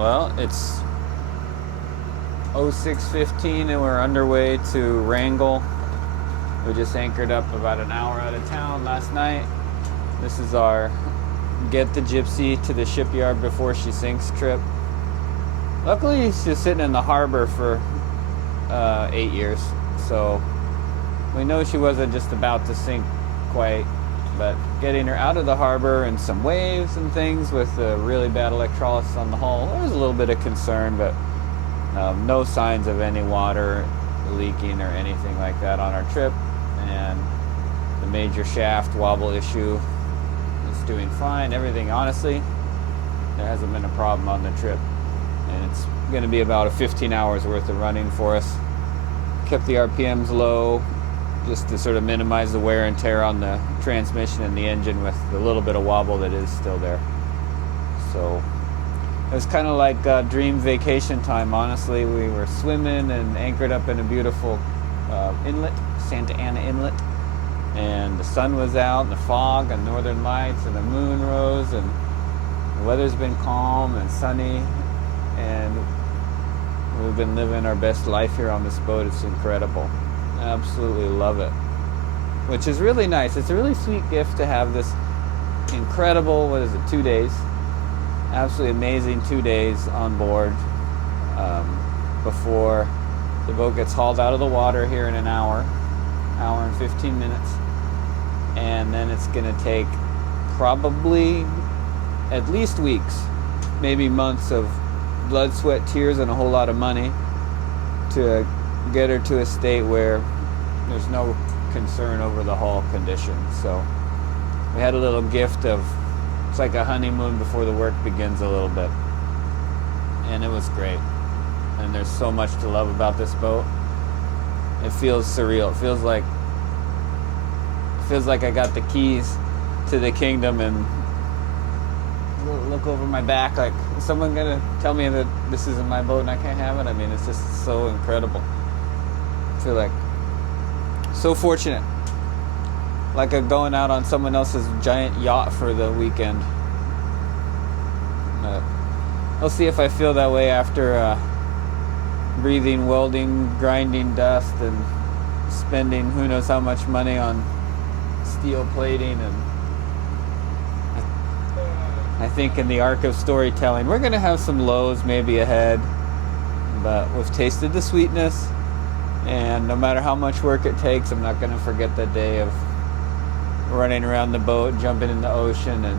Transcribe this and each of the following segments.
Well, it's 06:15 and we're underway to Wrangell. We just anchored up about an hour out of town last night. This is our get the Gypsy to the shipyard before she sinks trip. Luckily, she's sitting in the harbor for 8 years, so we know she wasn't just about to sink quite, but getting her out of the harbor and some waves and things with really bad electrolysis on the hull, there was a little bit of concern, but no signs of any water leaking or anything like that on our trip. And the major shaft wobble issue is doing fine. Everything, honestly, there hasn't been a problem on the trip. And it's going to be about a 15 hours worth of running for us. Kept the RPMs low just to sort of minimize the wear and tear on the transmission and the engine with the little bit of wobble that is still there. So it was kind of like dream vacation time, honestly. We were swimming and anchored up in a beautiful inlet, Santa Ana Inlet, and the sun was out and the fog and northern lights and the moon rose and the weather's been calm and sunny, and we've been living our best life here on this boat. It's incredible. Absolutely love it, which is really nice. It's a really sweet gift to have this incredible, 2 days, absolutely amazing 2 days on board before the boat gets hauled out of the water here in an hour and 15 minutes. And then it's going to take probably at least weeks, maybe months of blood, sweat, tears, and a whole lot of money to get her to a state where there's no concern over the hull condition. So we had a little gift of, it's like a honeymoon before the work begins a little bit. And it was great. And there's so much to love about this boat. It feels surreal. It feels like I got the keys to the kingdom, and look over my back like, is someone gonna tell me that this isn't my boat and I can't have it? I mean, it's just so incredible. I feel like so fortunate, like I'm going out on someone else's giant yacht for the weekend. I'll see if I feel that way after breathing, welding, grinding dust, and spending who knows how much money on steel plating. And I think in the arc of storytelling, we're going to have some lows maybe ahead, but we've tasted the sweetness, and no matter how much work it takes, I'm not going to forget that day of running around the boat, jumping in the ocean, and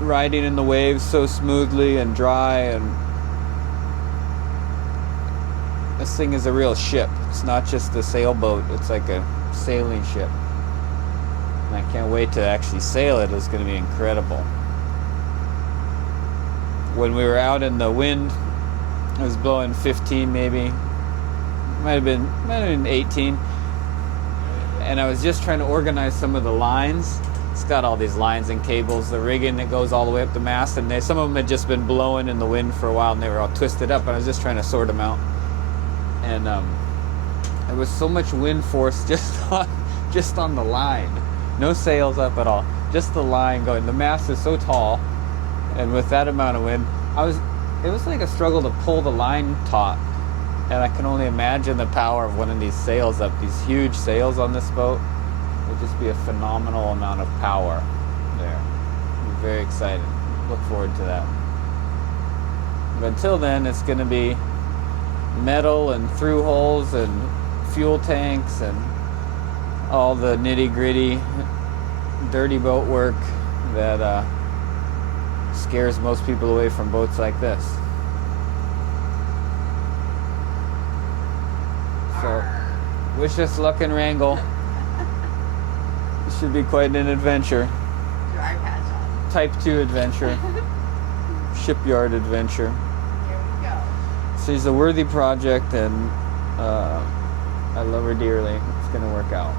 riding in the waves so smoothly and dry. And this thing is a real ship. It's not just a sailboat. It's like a sailing ship. And I can't wait to actually sail it. It's going to be incredible. When we were out in the wind, it was blowing 15 maybe. Might have been 18. And I was just trying to organize some of the lines. It's got all these lines and cables, the rigging that goes all the way up the mast, and some of them had just been blowing in the wind for a while, and they were all twisted up, and I was just trying to sort them out. And there was so much wind force just on the line. No sails up at all, just the line going. The mast is so tall, and with that amount of wind, it was like a struggle to pull the line taut. And I can only imagine the power of one of these sails up, these huge sails on this boat. It would just be a phenomenal amount of power there. I'm very excited. Look forward to that. But until then, it's going to be metal and through holes and fuel tanks and all the nitty-gritty, dirty boat work that scares most people away from boats like this. So, wish us luck in Wrangell. It should be quite an adventure. Dry patch on. Type 2 adventure. Shipyard adventure. Here we go. She's a worthy project, and I love her dearly. It's going to work out.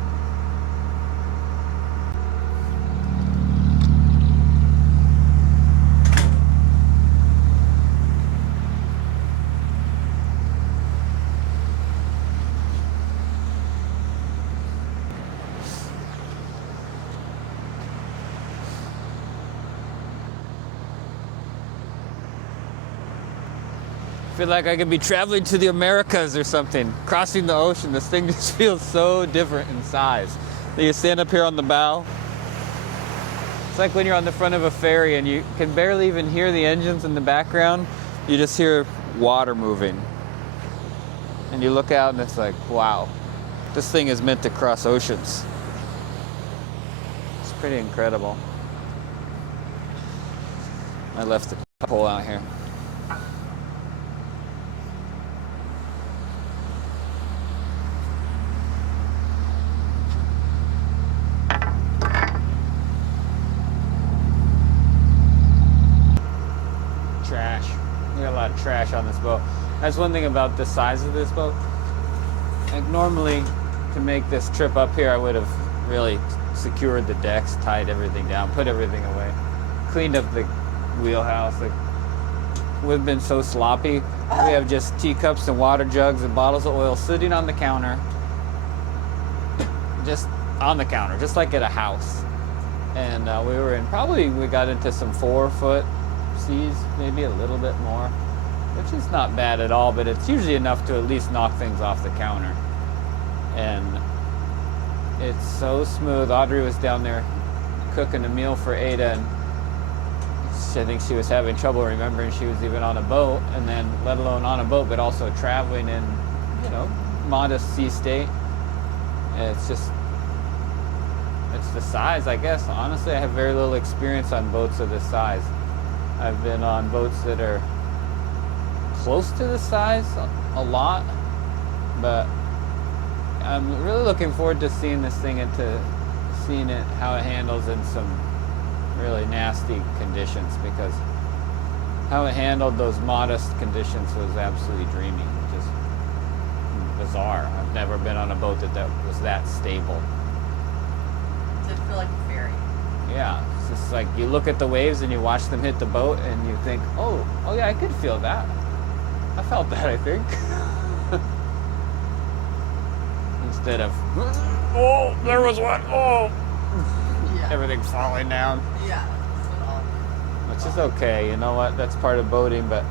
feel like I could be traveling to the Americas or something, crossing the ocean. This thing just feels so different in size. You stand up here on the bow. It's like when you're on the front of a ferry and you can barely even hear the engines in the background. You just hear water moving. And you look out and it's like, wow, this thing is meant to cross oceans. It's pretty incredible. I left the pole out here. Trash. We got a lot of trash on this boat. That's one thing about the size of this boat. Like normally, to make this trip up here, I would have really secured the decks, tied everything down, put everything away, cleaned up the wheelhouse. Like, we've been so sloppy. We have just teacups and water jugs and bottles of oil sitting on the counter, just on the counter, just like at a house. And we got into some 4-foot seas, maybe a little bit more, which is not bad at all, but it's usually enough to at least knock things off the counter. And it's so smooth. Audrey was down there cooking a meal for Ada, and I think she was having trouble remembering she was even on a boat, and then let alone on a boat, but also traveling in, modest sea state. And it's the size, I guess. Honestly, I have very little experience on boats of this size. I've been on boats that are close to this size a lot, but I'm really looking forward to seeing this thing seeing it, how it handles in some really nasty conditions, because how it handled those modest conditions was absolutely dreamy, just bizarre. I've never been on a boat that was that stable. It did feel like a ferry. Yeah, it's just like you look at the waves and you watch them hit the boat and you think, oh yeah, I could feel that. I felt that, I think. Instead of, oh, there was one, oh. Yeah. Everything's falling down. Yeah. Which is okay, you know what? That's part of boating, but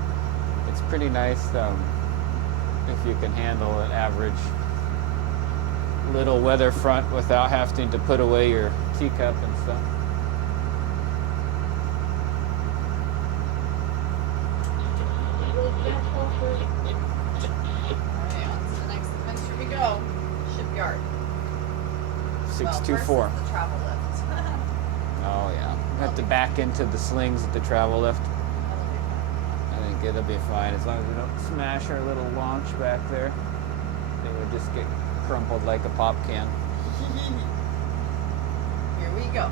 it's pretty nice if you can handle an average little weather front without having to put away your teacup and stuff. Alright, on to the next adventure we go. Shipyard. 624. Well, first is the travel lift. Oh yeah. We have to back into the slings at the travel lift. That'll be fun. I think it'll be fine as long as we don't smash our little launch back there. They would just get crumpled like a pop can. Here we go.